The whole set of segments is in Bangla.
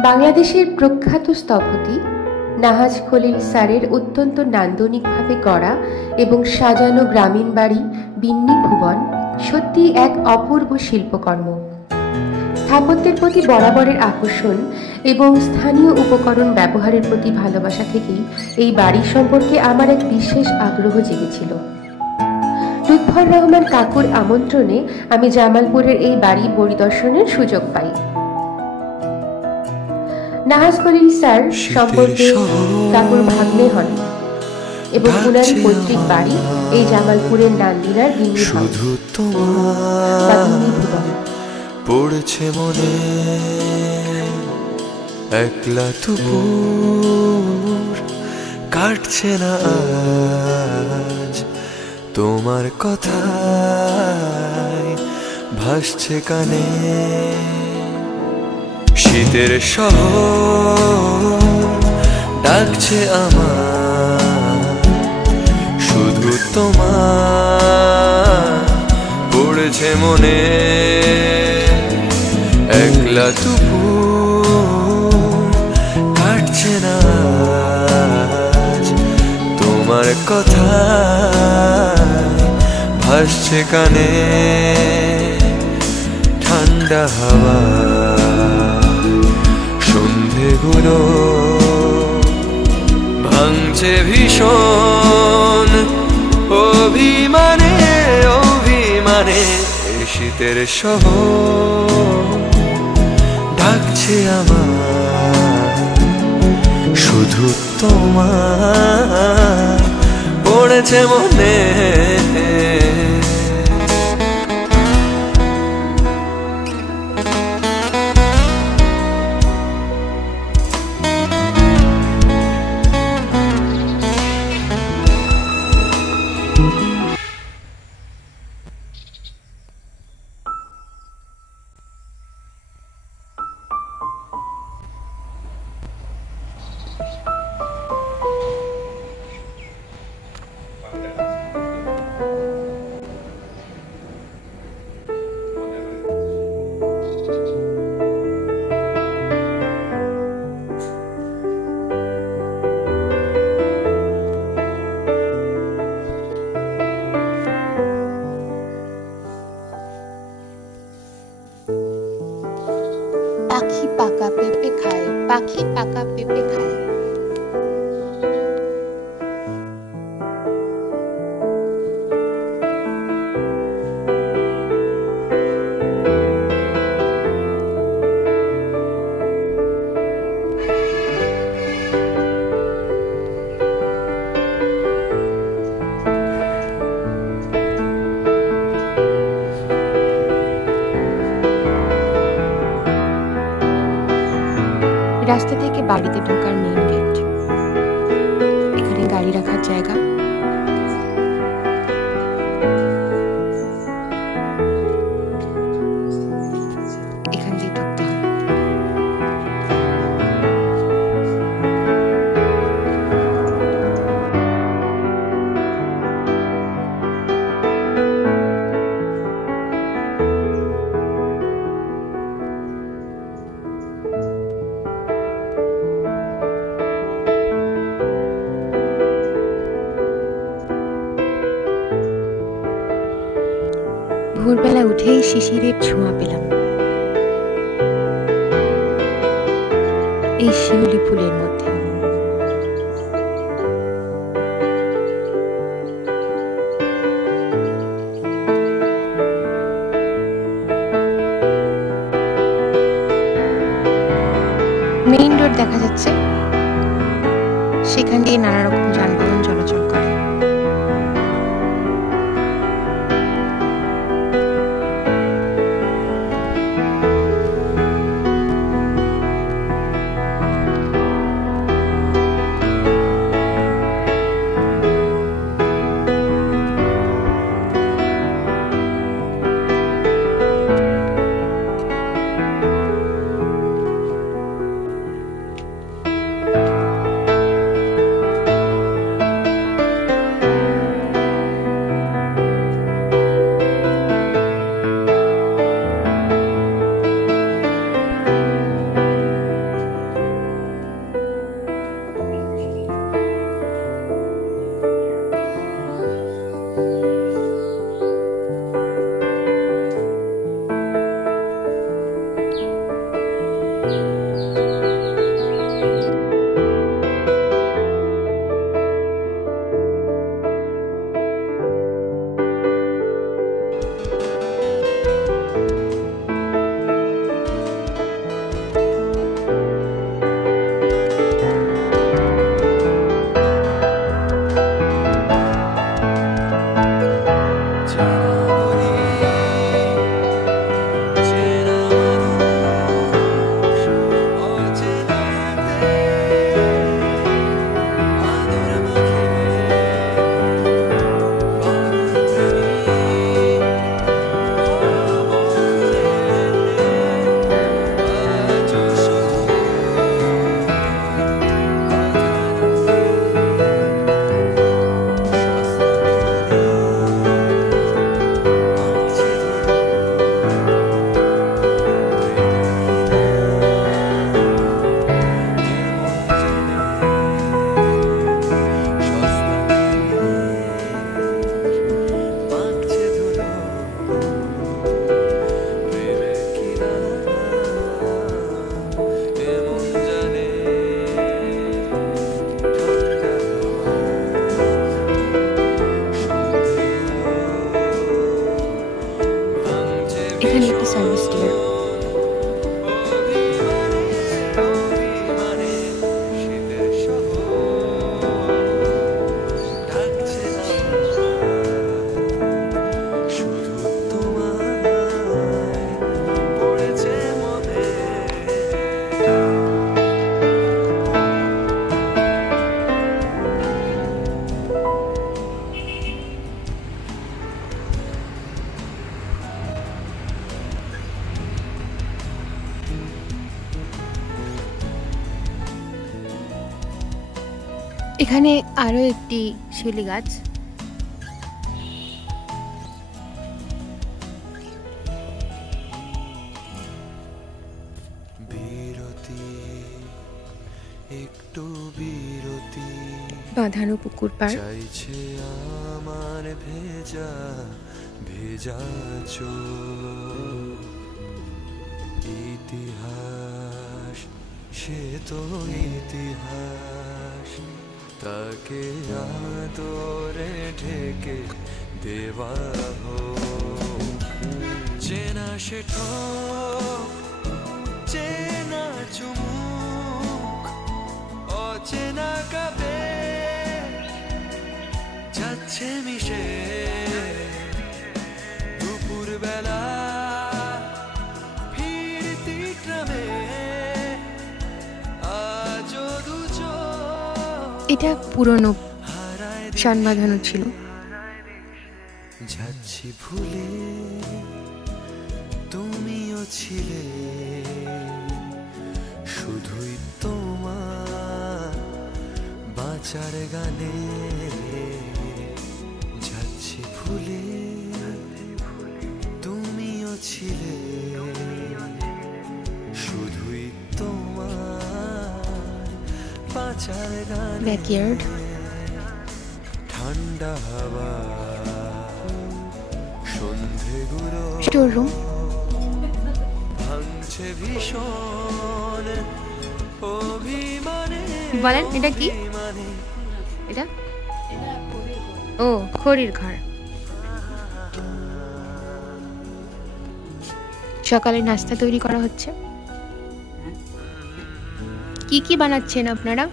বাংলাদেশের প্রখ্যাত স্থপতি নাহাজ খলিল স্যারের অত্যন্ত নান্দনিকভাবে গড়া এবং সাজানো গ্রামীণ বাড়ি বিন্নি ভুবন সত্যি এক অপূর্ব শিল্পকর্ম। স্থাপত্যের প্রতি বরাবরের আকর্ষণ এবং স্থানীয় উপকরণ ব্যবহারের প্রতি ভালোবাসা থেকেই এই বাড়ি সম্পর্কে আমার এক বিশেষ আগ্রহ জেগেছিল। লুৎফর রহমান কাকুর আমন্ত্রণে আমি জামালপুরের এই বাড়ি পরিদর্শনের সুযোগ পাই। নাহাজ খলিল স্যার সম্পর্কে কাকুর ভাগ্নে হন এবং উনারই পৈতৃক বাড়ি এই জামালপুরের নান্দিনার বিন্নি ভুবন। পড়েছে মনে একলা দুপুর, কাটছে না আজ তোমার কথায়, ভাসছে কানে শীতের শহর, ডাকছে আমার শুধু তোমার। পড়েছে মনে একলা দুপুর, কাটছে না আজ তোমার কথায়, ভাসছে কানে ঠান্ডা হাওয়া। সন্ধেগুলো ভাঙছে ভীষণ অভিমানে অভিমানে, শীতের শহর ডাকছে আমার শুধু তোমার। পড়েছে মনে পাখি পাকা পেঁপে খায়, পাখি পাকা পেঁপে খায়। রাস্তা থেকে বাড়িতে ঢোকার মেইন গেট, এখানে গাড়ি রাখার জায়গা। এখান দিয়ে ঢুকতে হয়। ভোরবেলা উঠেই শিশিরের ছোঁয়া পেলাম এই শিউলি ফুলের মধ্যে। মেইন রোড দেখা যাচ্ছে, সেখান দিয়ে নানা রকম যানবাহন চলাচল করে। এখানে একটি সার্ভিস ডিয়ার। এখানে আরো একটি শিউলি গাছ। বিরতি, একটু বিরতি, বাঁধানো পুকুর পাড়। চাইছে আমার ভেজা ভেজা চোখ। ইতিহাস, সে তো ইতিহাস, তাকে আদরে ঢেকে দেওয়া হোক। চেনা সে ঠোক, চেনা চুমুক, অচেনা কাবে যাচ্ছে মিশে দুপুর বেলা ফিরতি ট্রামে আজও দুজো। এটা পুরনো শান বাঁধানো ছিল। যাচ্ছি ভুলে তুমিও ছিলে, শুধুই তোমার বাঁচার গানে। যাচ্ছি ভুলে তুমিও ছিলে, শুধুই তোমার বাঁচার গানে। ব্যাকইয়ার্ড, ঠান্ডা হাওয়া, সন্ধে গুলো, স্টোর রুম, ভাঙছে ভীষণ অভিমানে। বলেন এটা কি? এটা ও খড়ির ঘর। সকালে নাস্তা তৈরি করা হচ্ছে। কি কি বানাচ্ছেন আপনারা?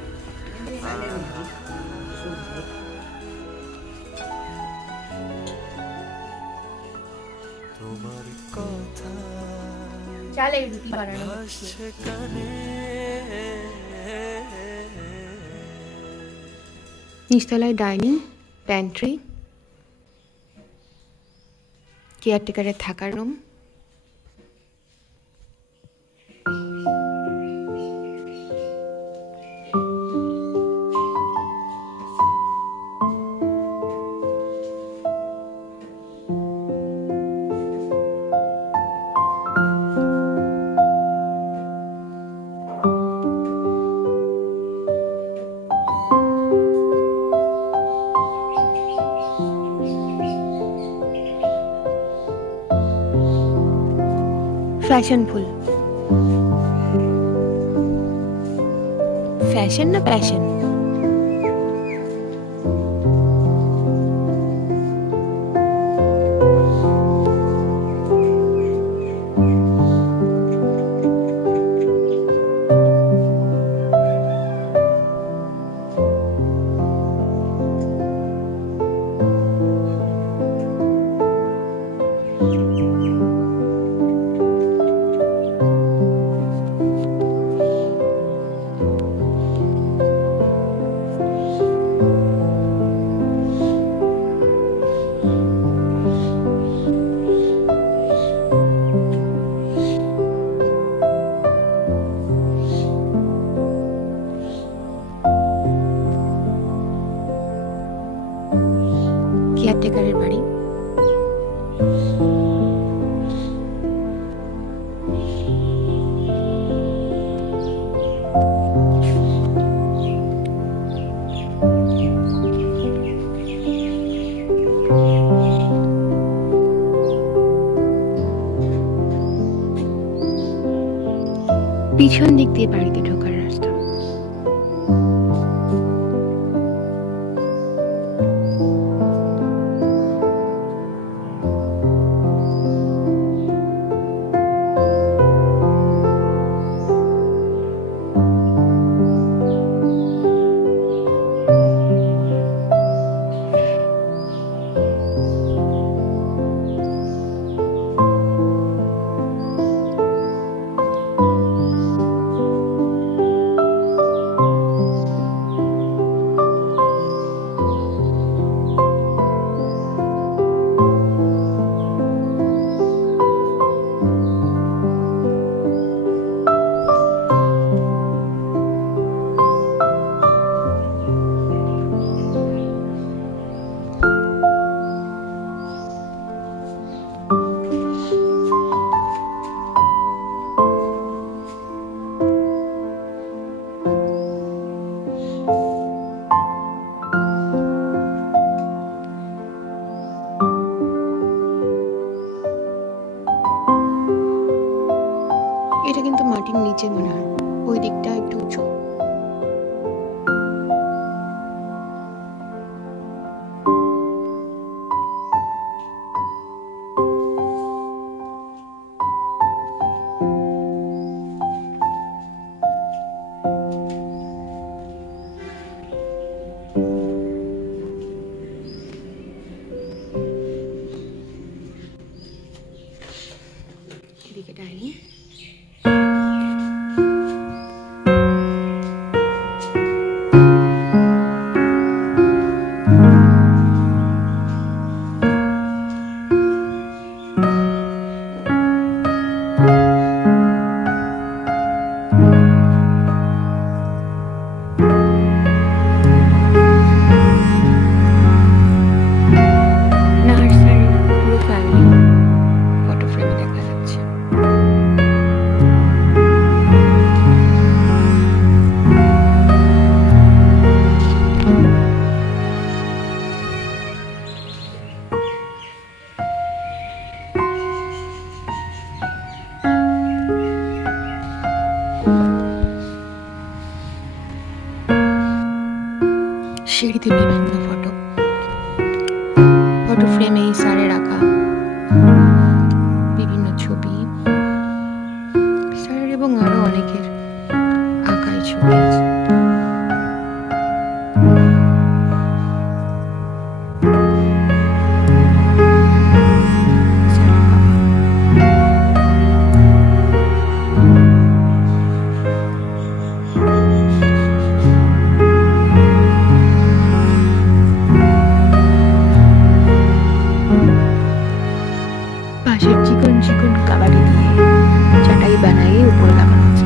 তোমার কথা চালের রুটি বানানো হচ্ছে। ভাসছে কানে। নিচতলায় ডাইনিং, প্যান্ট্রি, কেয়ারটেকারের থাকার রুম। ফ্যাশন ফুল। ফ্যাশন না প্যাশন? কেয়ারটেকারের বাড়ি। পিছন দিক দিয়ে বাড়িতে ঢোকার রাস্তা। এটা কিন্তু মাটির নিচে মনে হয়, ওই দিকটা একটু উঁচু। এদিকে ডাইনিং। সিঁড়িতে বিভিন্ন ফটো ফ্রেমে সারে রাখা বিভিন্ন ছবি, স্যারের এবং আরো অনেকের আঁকাই ছবি আছে। পাশের চিকন চিকন কাবাডি দিয়ে চাটাই বানাই উপরে লাগানো আছে।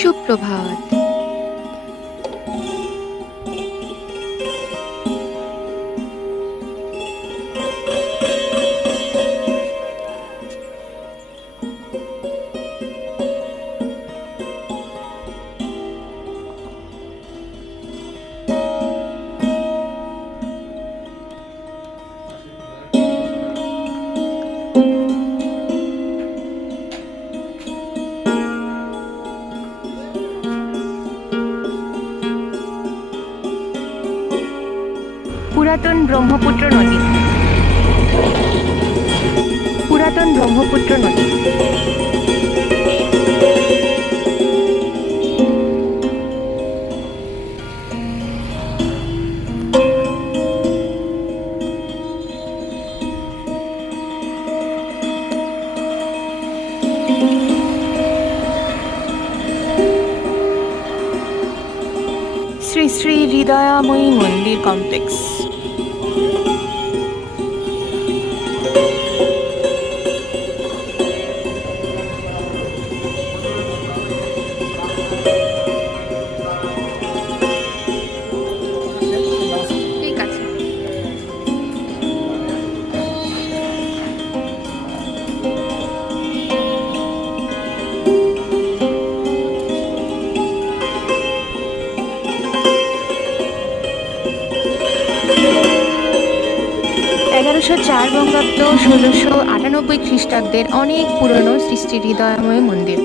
সুপ্রভাত। পুরাতন ব্রহ্মপুত্র নদী। পুরাতন ব্রহ্মপুত্র নদী। শ্রী শ্রী হৃদয়াময়ী মন্দির কমপ্লেক্স। ঠিক আছে। চার বঙ্গাব্দ 1698 খ্রিস্টাব্দের অনেক পুরনো শ্রী শ্রী হৃদয়াময় মন্দির।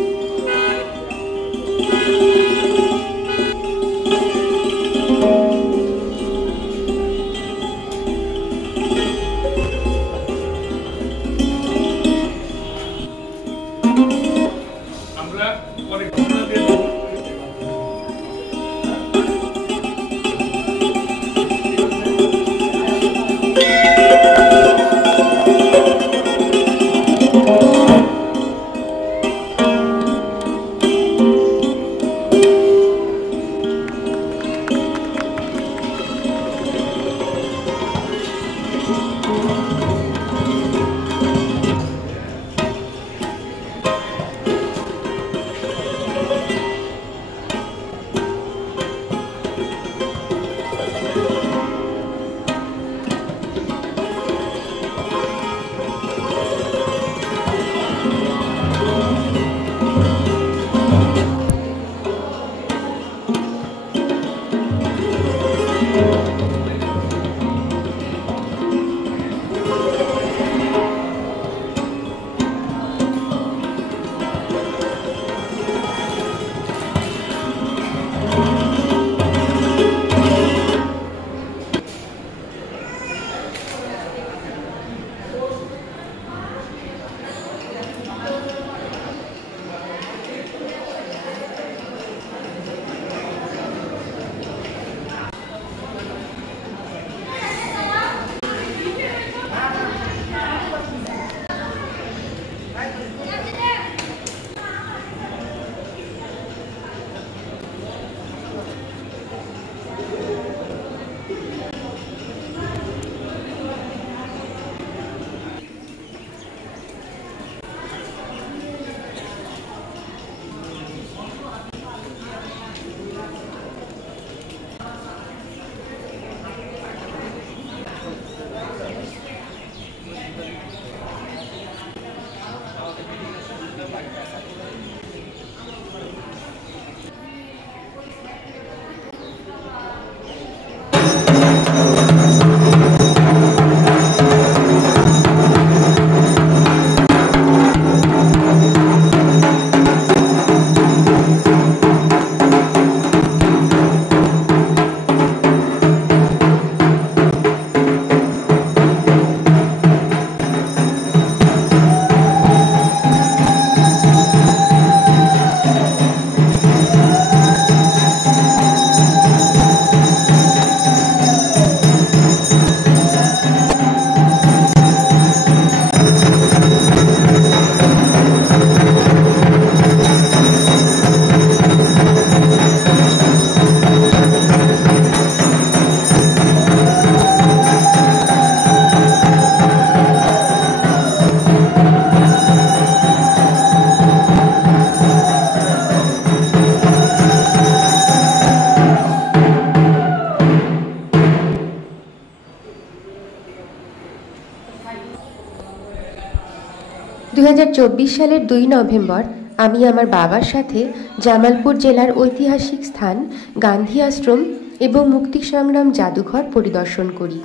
2024 সালের 2 নভেম্বর আমি আমার বাবার সাথে জামালপুর জেলার ঐতিহাসিক স্থান গান্ধী আশ্রম এবং মুক্তি সংগ্রাম জাদুঘর পরিদর্শন করি।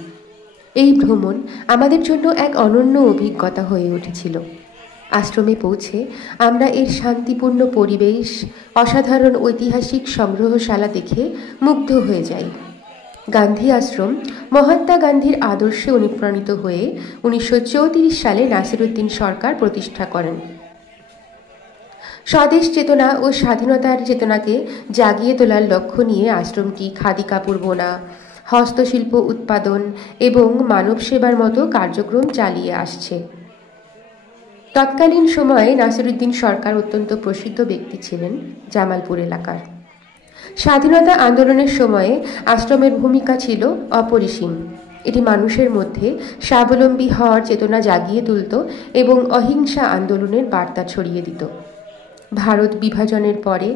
এই ভ্রমণ আমাদের জন্য এক অনন্য অভিজ্ঞতা হয়ে উঠেছিল। আশ্রমে পৌঁছে আমরা এর শান্তিপূর্ণ পরিবেশ, অসাধারণ ঐতিহাসিক সংগ্রহশালা দেখে মুগ্ধ হয়ে যাই। গান্ধী আশ্রম মহাত্মা গান্ধীর আদর্শে অনুপ্রাণিত হয়ে 1934 সালে নাসিরউদ্দিন সরকার প্রতিষ্ঠা করেন। স্বদেশ চেতনা ও স্বাধীনতার চেতনাকে জাগিয়ে তোলার লক্ষ্য নিয়ে আশ্রমটি খাদি কাপড় বোনা, হস্তশিল্প উৎপাদন এবং মানব সেবার মতো কার্যক্রম চালিয়ে আসছে। তৎকালীন সময়ে নাসিরউদ্দিন সরকার অত্যন্ত প্রসিদ্ধ ব্যক্তি ছিলেন জামালপুর এলাকার। স্বাধীনতা আন্দোলনের সময়ে আশ্রমের ভূমিকা ছিল অপরিসীম। এটি মানুষের মধ্যে স্বাবলম্বী হওয়ার চেতনা জাগিয়ে তুলত এবং অহিংসা আন্দোলনের বার্তা ছড়িয়ে দিত। ভারত বিভাজনের পরে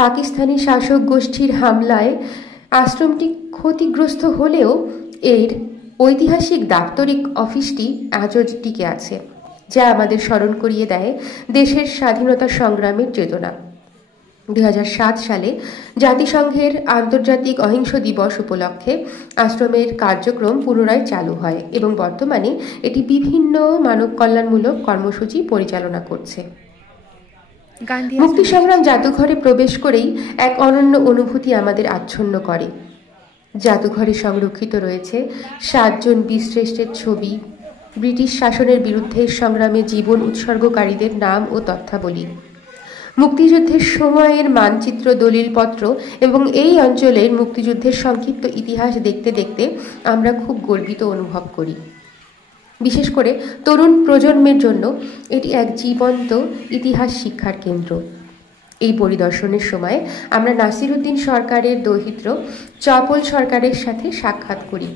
পাকিস্তানি শাসক গোষ্ঠীর হামলায় আশ্রমটি ক্ষতিগ্রস্ত হলেও এর ঐতিহাসিক দাপ্তরিক অফিসটি আজও টিকে আছে, যা আমাদের স্মরণ করিয়ে দেয় দেশের স্বাধীনতা সংগ্রামের চেতনা। 2007 সালে জাতিসংঘের আন্তর্জাতিক অহিংস দিবস উপলক্ষে আশ্রমের কার্যক্রম পুনরায় চালু হয় এবং বর্তমানে এটি বিভিন্ন মানব কল্যাণমূলক কর্মসূচি পরিচালনা করছে। মুক্তি সংগ্রাম জাদুঘরে প্রবেশ করেই এক অনন্য অনুভূতি আমাদের আচ্ছন্ন করে। জাদুঘরে সংরক্ষিত রয়েছে 7 জন বীরশ্রেষ্ঠের ছবি, ব্রিটিশ শাসনের বিরুদ্ধে সংগ্রামে জীবন উৎসর্গকারীদের নাম ও তথ্যাবলী, মুক্তিযুদ্ধের সময়ের মানচিত্র, দলিলপত্র এবং এই অঞ্চলের মুক্তিযুদ্ধের সংক্ষিপ্ত ইতিহাস দেখতে দেখতে আমরা খুব গর্বিত অনুভব করি। বিশেষ করে তরুণ প্রজন্মের জন্য এটি এক জীবন্ত ইতিহাস শিক্ষার কেন্দ্র। এই পরিদর্শনের সময় আমরা নাসিরউদ্দিন সরকারের দৌহিত্র চপল সরকারের সাথে সাক্ষাৎ করি,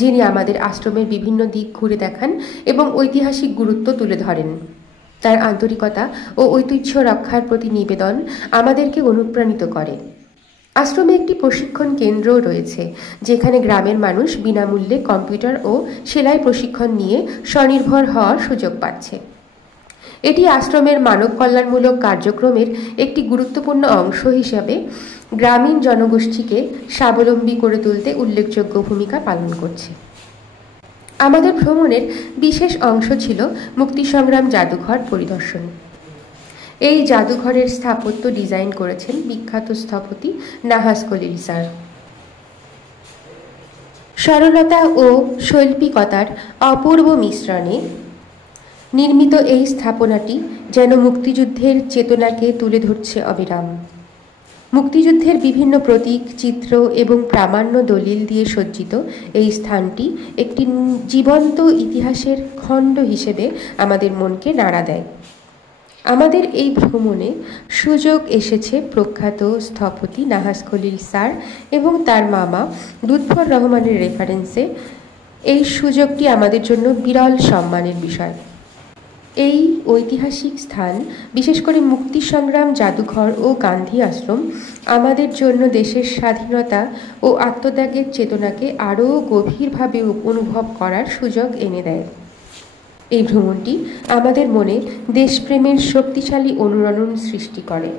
যিনি আমাদের আশ্রমের বিভিন্ন দিক ঘুরে দেখান এবং ঐতিহাসিক গুরুত্ব তুলে ধরেন। তার আন্তরিকতা ও ঐতিহ্য রক্ষার প্রতি নিবেদন আমাদেরকে অনুপ্রাণিত করে। আশ্রমে একটি প্রশিক্ষণ কেন্দ্রও রয়েছে, যেখানে গ্রামের মানুষ বিনামূল্যে কম্পিউটার ও সেলাই প্রশিক্ষণ নিয়ে স্বনির্ভর হওয়ার সুযোগ পাচ্ছে। এটি আশ্রমের মানব কল্যাণমূলক কার্যক্রমের একটি গুরুত্বপূর্ণ অংশ হিসাবে গ্রামীণ জনগোষ্ঠীকে স্বাবলম্বী করে তুলতে উল্লেখযোগ্য ভূমিকা পালন করছে। আমাদের ভ্রমণের বিশেষ অংশ ছিল মুক্তি সংগ্রাম জাদুঘর পরিদর্শন। এই জাদুঘরের স্থাপত্য ডিজাইন করেছেন বিখ্যাত স্থপতি নাহাজ খলিল স্যার। সরলতা ও শৈল্পিকতার অপূর্ব মিশ্রণে নির্মিত এই স্থাপনাটি যেন মুক্তিযুদ্ধের চেতনাকে তুলে ধরছে অবিরাম। মুক্তিযুদ্ধের বিভিন্ন প্রতীক, চিত্র এবং প্রামাণ্য দলিল দিয়ে সজ্জিত এই স্থানটি একটি জীবন্ত ইতিহাসের খণ্ড হিসেবে আমাদের মনকে নাড়া দেয়। আমাদের এই ভ্রমণে সুযোগ এসেছে প্রখ্যাত স্থপতি নাহাজ খলিল স্যার এবং তার মামা লুৎফর রহমানের রেফারেন্সে। এই সুযোগটি আমাদের জন্য বিরল সম্মানের বিষয়। এই ঐতিহাসিক স্থান, বিশেষ করে মুক্তি সংগ্রাম জাদুঘর ও গান্ধী আশ্রম, আমাদের জন্য দেশের স্বাধীনতা ও আত্মত্যাগের চেতনাকে আরও গভীরভাবে অনুভব করার সুযোগ এনে দেয়। এই ভ্রমণটি আমাদের মনে দেশপ্রেমের শক্তিশালী অনুরণন সৃষ্টি করে।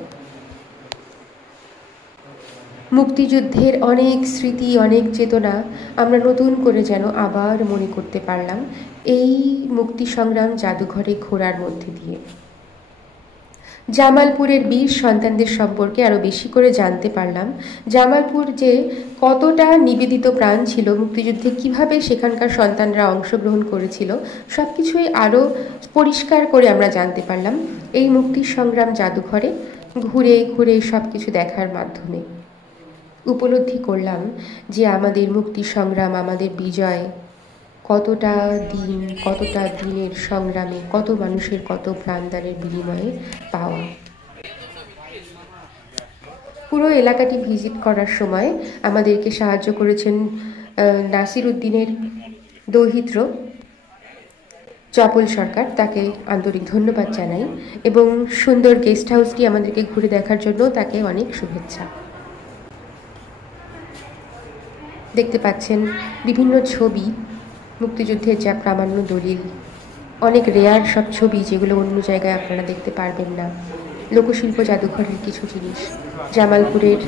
মুক্তিযুদ্ধের অনেক স্মৃতি, অনেক চেতনা আমরা নতুন করে যেন আবার মনে করতে পারলাম এই মুক্তি সংগ্রাম জাদুঘরে ঘোরার মধ্যে দিয়ে। জামালপুরের বীর সন্তানদের সম্পর্কে আরও বেশি করে জানতে পারলাম। জামালপুর যে কতটা নিবেদিত প্রাণ ছিল, মুক্তিযুদ্ধে কিভাবে সেখানকার সন্তানরা অংশগ্রহণ করেছিল, সব কিছুই আরও পরিষ্কার করে আমরা জানতে পারলাম এই মুক্তি সংগ্রাম জাদুঘরে ঘুরে ঘুরে সব কিছু দেখার মাধ্যমে। উপলব্ধি করলাম যে আমাদের মুক্তি সংগ্রাম, আমাদের বিজয় কতটা দিনের সংগ্রামে, কত মানুষের কত প্রাণদানের বিনিময়ে পাওয়া। পুরো এলাকাটি ভিজিট করার সময় আমাদেরকে সাহায্য করেছেন নাসিরউদ্দিনের দৌহিত্র চপল সরকার, তাকে আন্তরিক ধন্যবাদ জানাই এবং সুন্দর গেস্ট হাউসটি আমাদেরকে ঘুরে দেখার জন্য তাকে অনেক শুভেচ্ছা। দেখতে পাচ্ছেন বিভিন্ন ছবি, মুক্তিযুদ্ধের যা প্রামাণ্য দলিল, অনেক রেয়ার সব ছবি, যেগুলো অন্য জায়গায় আপনারা দেখতে পারবেন না। লোকশিল্প জাদুঘরের কিছু জিনিস, জামালপুরের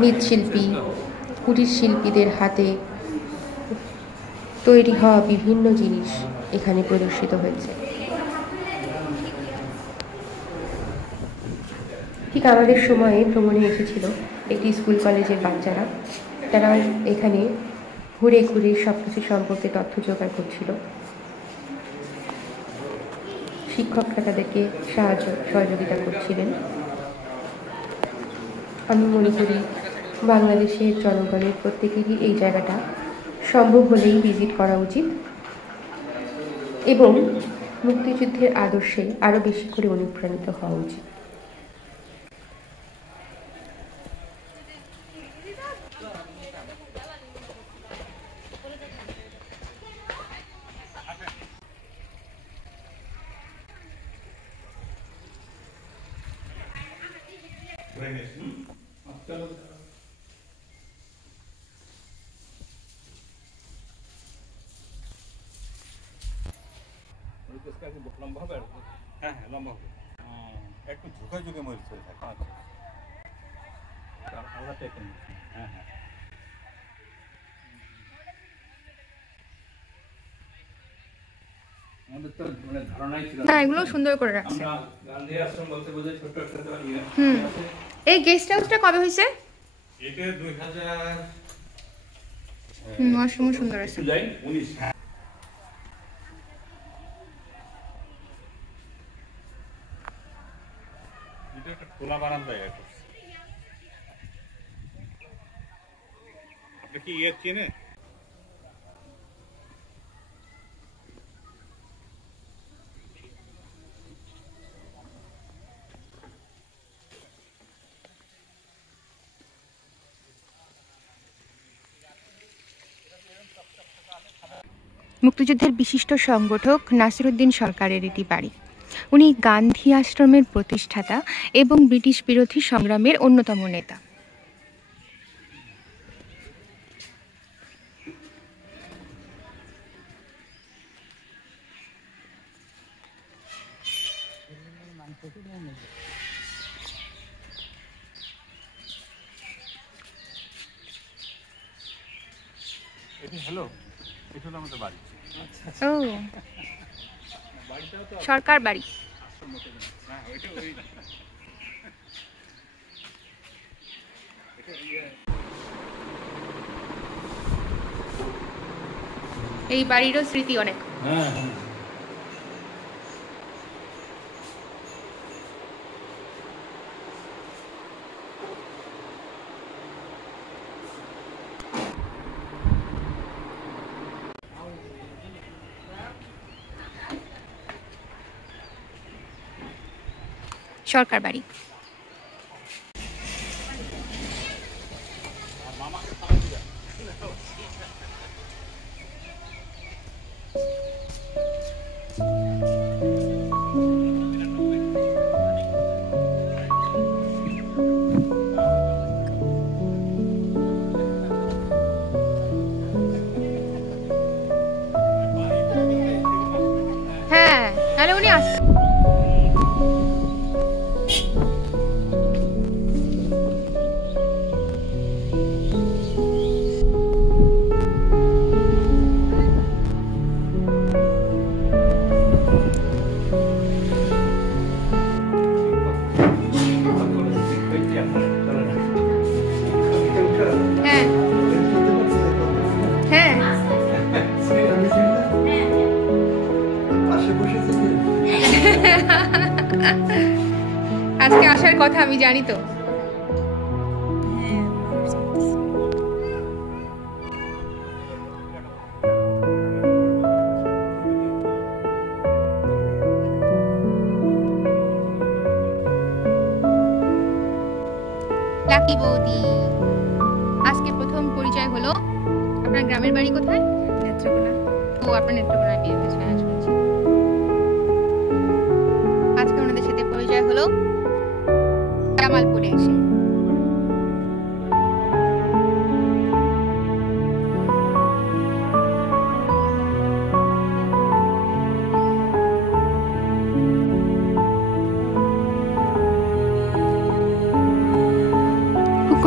মৃৎশিল্পী, কুটির শিল্পীদের হাতে তৈরি হওয়া বিভিন্ন জিনিস এখানে প্রদর্শিত হয়েছে। ঠিক আমাদের সময়ে ভ্রমণে এসেছিল একটি স্কুল কলেজের বাচ্চারা। তারা এখানে ঘুরে ঘুরে সব কিছু সম্পর্কে তথ্য জোগাড় করছিল। শিক্ষকরা তাদেরকে সহযোগিতা করছিলেন। আমি মনে করি বাংলাদেশের জনগণের প্রত্যেকেরই এই জায়গাটা সম্ভব হলেই ভিজিট করা উচিত এবং মুক্তিযুদ্ধের আদর্শে আরও বেশি করে অনুপ্রাণিত হওয়া উচিত। লম্বা হবে? হ্যাঁ হ্যাঁ, লম্বা হবে। একটু ঝুঁকে ঝুঁকে মরিচ করে থাকে। আচ্ছা, হ্যাঁ হ্যাঁ। আমাদের তো মানে ধারণাই ছিল না, এগুলো সুন্দর করে রাখছে। আমরা গান্ধী আশ্রম বলতে বোঝাই ছোট্ট একটা ইয়ে। এই গেস্ট হাউসটা কবে হয়েছে? এটা 2000 ওয়াশরুমও সুন্দর আছে। জুলাই 19। হ্যাঁ, এটা একটা খোলা বারান্দা। আপনি কি ইয়ে চেনে? মুক্তিযুদ্ধের বিশিষ্ট সংগঠক নাসিরউদ্দিন সরকারের এটি বাড়ি। উনি গান্ধী আশ্রমের প্রতিষ্ঠাতা এবং ব্রিটিশ বিরোধী সংগ্রামের অন্যতম নেতা। হ্যালো, এটা হলো আমাদের বাড়ি। ও, সরকার বাড়ি। হ্যাঁ, ওইটা ওই এই বাড়িরও স্মৃতি অনেক। হ্যাঁ হ্যাঁ। সরকার বাড়ি। হ্যাঁ, তাহলে উনি আসতেন। হ্যাঁ হ্যাঁ, আজকে আসার কথা আমি জানি তো। লাকি বৌদি, আজকে প্রথম পরিচয় হলো। আপনার গ্রামের বাড়ি কোথায়? নেত্রকোনা। ও, আপনার নেত্রকোনায় বিয়ে হয়েছে, হ্যাঁ শুনছি। আজকে ওনাদের সাথে পরিচয় হলো জামালপুরে এসে।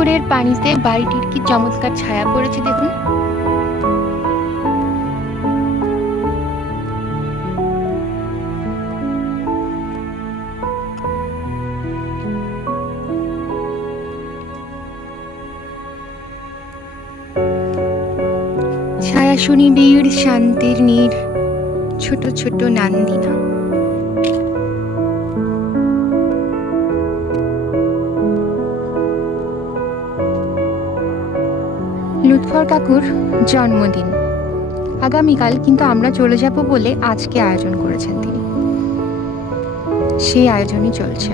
পুকুরের পানিতে বাড়িটির কি চমৎকার ছায়া পড়েছে দেখুন। ছায়া সুনিবিড় শান্তির নীড়, ছোট ছোট নান্দিনা। লুৎফর কাকুর জন্মদিন আগামীকাল, কিন্তু আমরা চলে যাব বলে আজকে আয়োজন করেছেন তিনি। সেই আয়োজনই চলছে।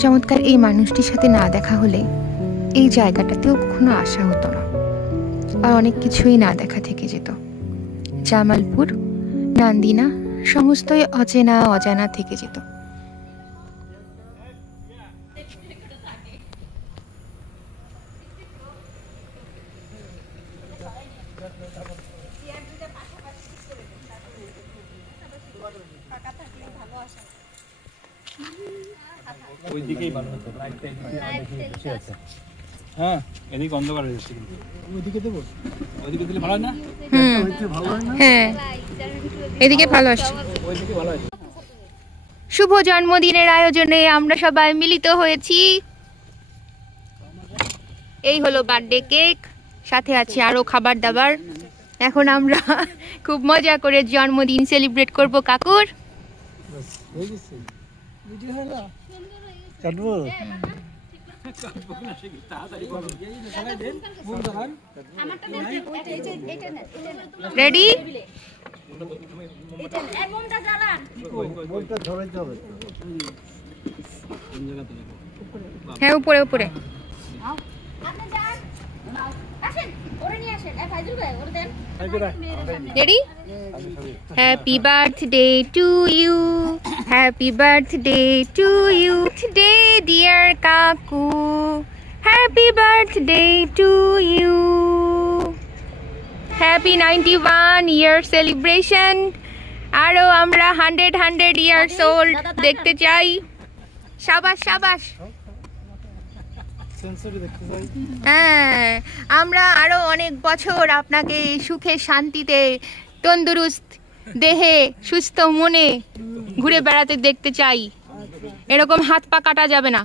চমৎকার এই মানুষটির সাথে না দেখা হলে এই জায়গাটাতেও কখনো আসা হতো না, আর অনেক কিছুই না দেখা থেকে যেত। জামালপুর, নান্দিনা সমস্তই অচেনা অজানা থেকে যেত। ওইদিকেই ভালো হতো, হ্যাঁ এদিকে অন্ধকার হয়ে যাচ্ছে। ওইদিকে দেবো, ওইদিকে দিলে ভালো হয় না? হ্যাঁ এদিকে ভালো আসছে। ওইদিকে ভালো হয়। শুভ জন্মদিনের আয়োজনে আমরা সবাই মিলিত হয়েছি। এই হলো বার্থডে কেক, সাথে আছে আরো খাবার দাবার। এখন আমরা খুব মজা করে জন্মদিন সেলিব্রেট করব কাকুর। রেডি? হ্যাঁ উপরে উপরে। Ready? Happy birthday to you. Happy birthday to you today, dear Kaku. Happy birthday to you. Happy 91 year celebration. Aro amra 100 years old dekhte chai. Shabash shabash. হ্যাঁ, আমরা আরো অনেক বছর আপনাকে সুখে শান্তিতে তন্দুরুস্ত দেহে সুস্থ মনে ঘুরে বেড়াতে দেখতে চাই। এরকম হাত পা কাটা যাবে না।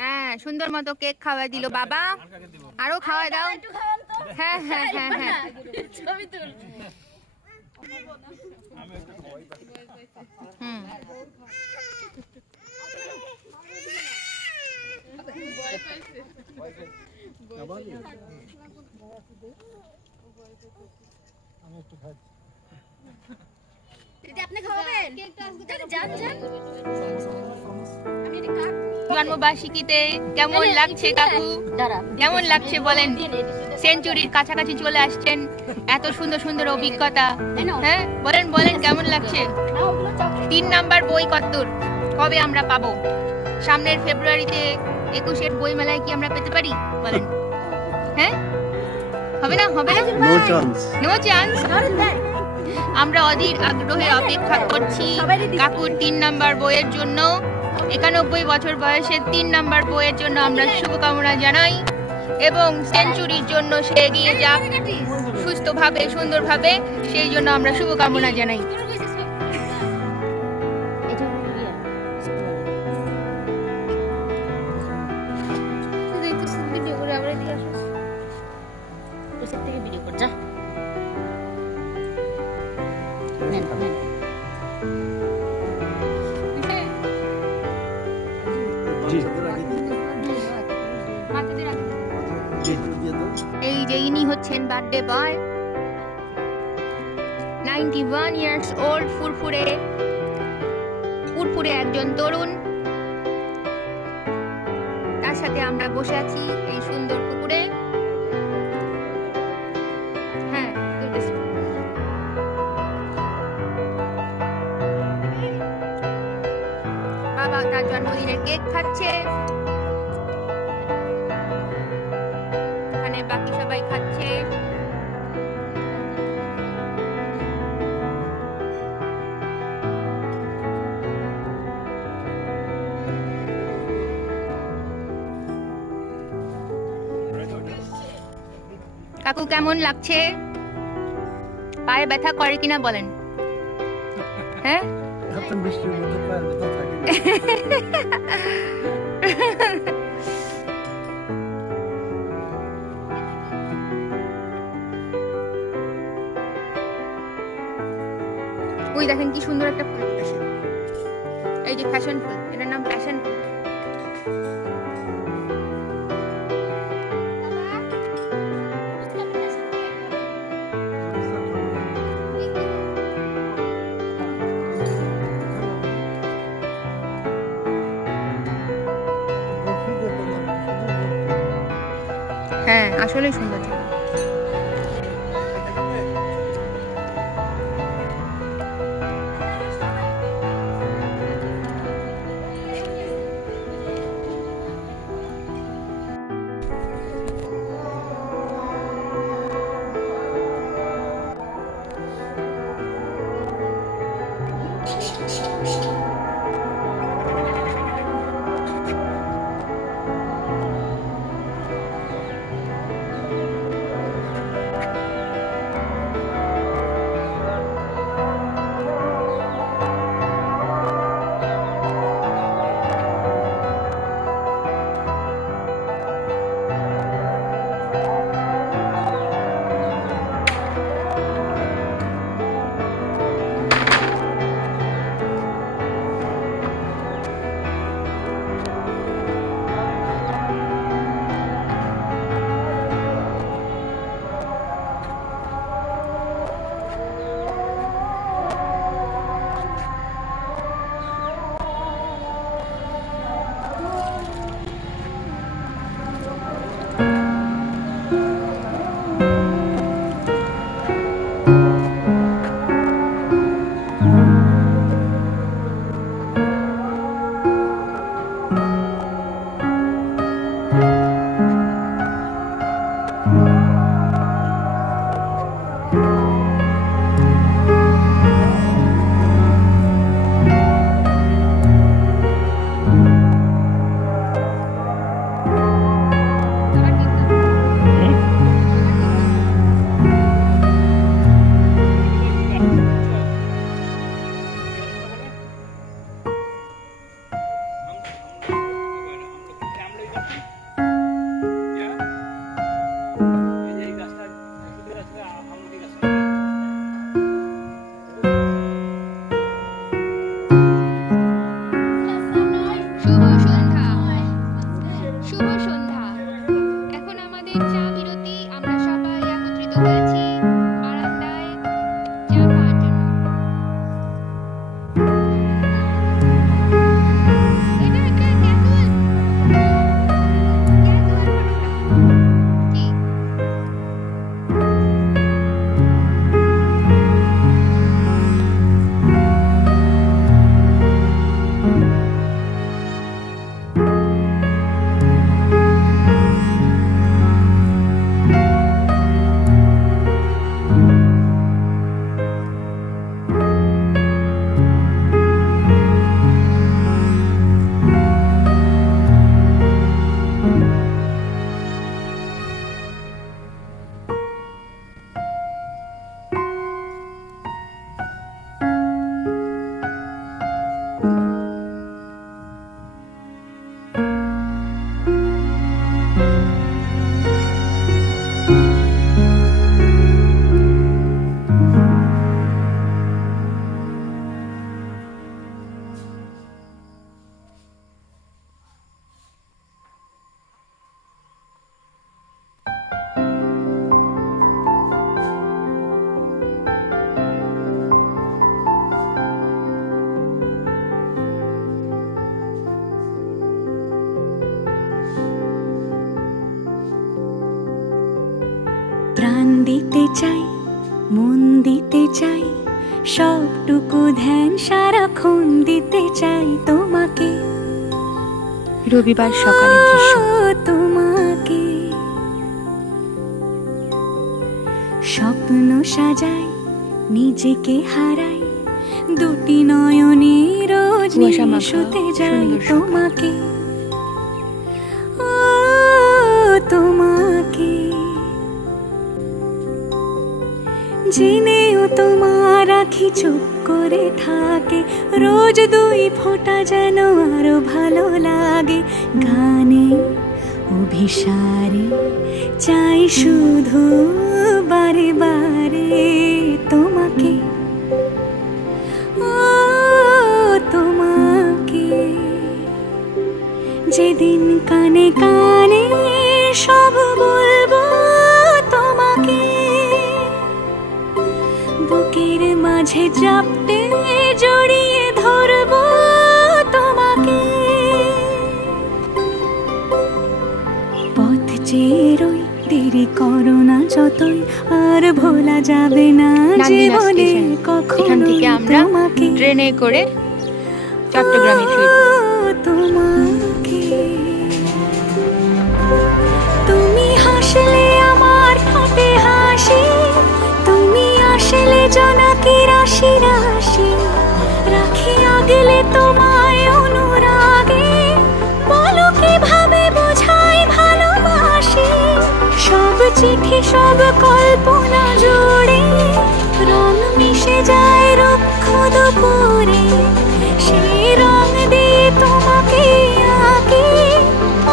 হ্যাঁ সুন্দর মতো কেক খাওয়াই দিল বাবা, আরো খাওয়াই দাও। হ্যাঁ হ্যাঁ হ্যাঁ হ্যাঁ জন্মবার্ষিকীতে কেমন লাগছে কাকু? কেমন লাগছে বলেন? সেঞ্চুরির কাছাকাছি চলে আসছেন, এত সুন্দর সুন্দর অভিজ্ঞতা। হ্যাঁ বলেন বলেন কেমন লাগছে? 3 নাম্বার বই কতদূর, কবে আমরা পাবো? সামনের ফেব্রুয়ারিতে 21-এর বই মেলায় কি আমরা পেতে পারি বলেন? হ্যাঁ হবে না? হবে না? No chance, no chance. আমরা অধীর আগ্রহে অপেক্ষা করছি কাকুর 3 নাম্বার বইয়ের জন্য। 91 বছর বয়সে 3 নাম্বার বইয়ের জন্য আমরা শুভকামনা জানাই, এবং সেঞ্চুরির জন্য সে এগিয়ে যাক সুস্থভাবে সুন্দরভাবে, সেই জন্য আমরা শুভকামনা জানাই। এই যে ইনি হচ্ছেন বার্থডে বয়, 91 ইয়ার্স ওল্ড, ফুরফুরে একজন তরুণ। তার সাথে আমরা বসে আছি এই সুন্দর পুকুরে। হ্যাঁ বাবা তার জন্মদিনের কেক খাচ্ছে, বাকি সবাই খাচ্ছে। কাকু কেমন লাগছে? পায়ে ব্যথা করে কিনা বলেন। হ্যাঁ ওই দেখেন কি সুন্দর একটা ফুল, এই যে ফ্যাশন ফুল, এটার নাম ফ্যাশন ফুল। হ্যাঁ আসলেই সুন্দর ছিল। প্রাণ দিতে চাই, মন দিতে চাই, সবটুকু ধ্যান সারাক্ষণ দিতে চাই তোমাকে। রবিবার সকালের দৃশ্য। তোমাকে স্বপ্ন সাজাই, নিজেকে হারাই, দুটি নয়নে রোজ শুতে যাই তোমাকে। ও তোমাকে জেনেও তোমার আখি চুপ করে থাকে, রোজ দুই ফোঁটা যেন আরো ভালো লাগে। গানে অভিসারে চাই শুধু বারে বারে তোমাকে, ও তোমাকে। যেদিন কানে কানে সব বলবো তোমাকে, বুকের মাঝে চাপতে জড়িয়ে ধরবো তোমাকে। পথ চেয়ে রই, দেরি করো না যতই, আর ভোলা যাবে না জীবনে কখনো এখান থেকে আমরা তোমাকে। ট্রেনে করে চট্টগ্রামে ফিরব। তোমাকে তুমি হাসলে আমার ঠোঁটে হাসি, তুমি আসলে জোনাকি রাশি রাশি, রাখি আগলে তোমায় অনুরাগে, বলো কিভাবে বোঝাই ভালোবাসি। সব চিঠি সব কল্পনা জুড়ে রং মিশে যায় রুক্ষ দুপুরে, সেই রং দিয়ে তোমাকে আঁকি,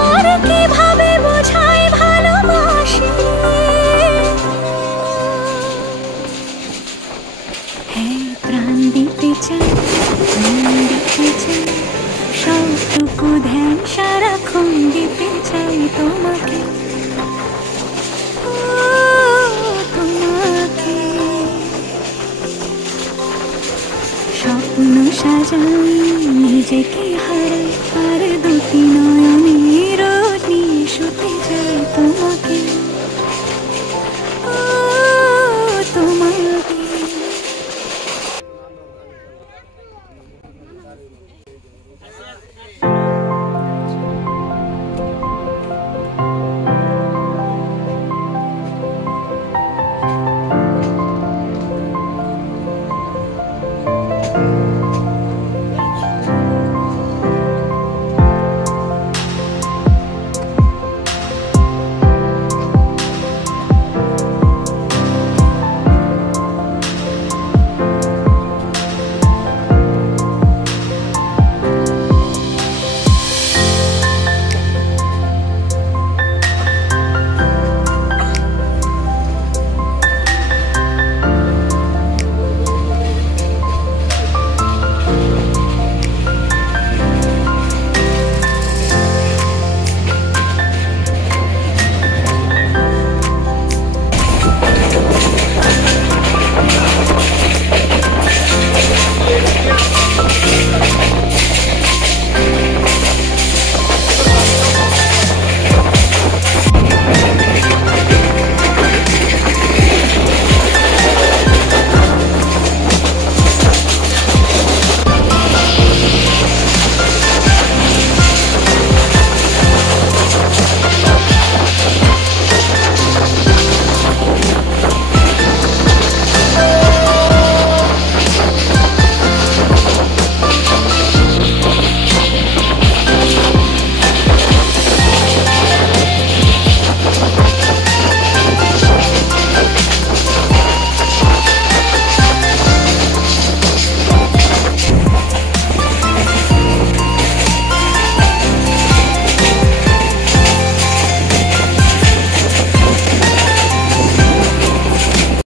আর কিভাবে বোঝাই ভালোবাসি। হ্যাঁ, প্রাণ দিতে চাই, মন দিতে চাই, সবটুকু ধ্যান সারাক্ষণ দিতে চাই তোমাকে, ও তোমাকে। স্বপ্ন সাজাই, নিজেকে হারাই,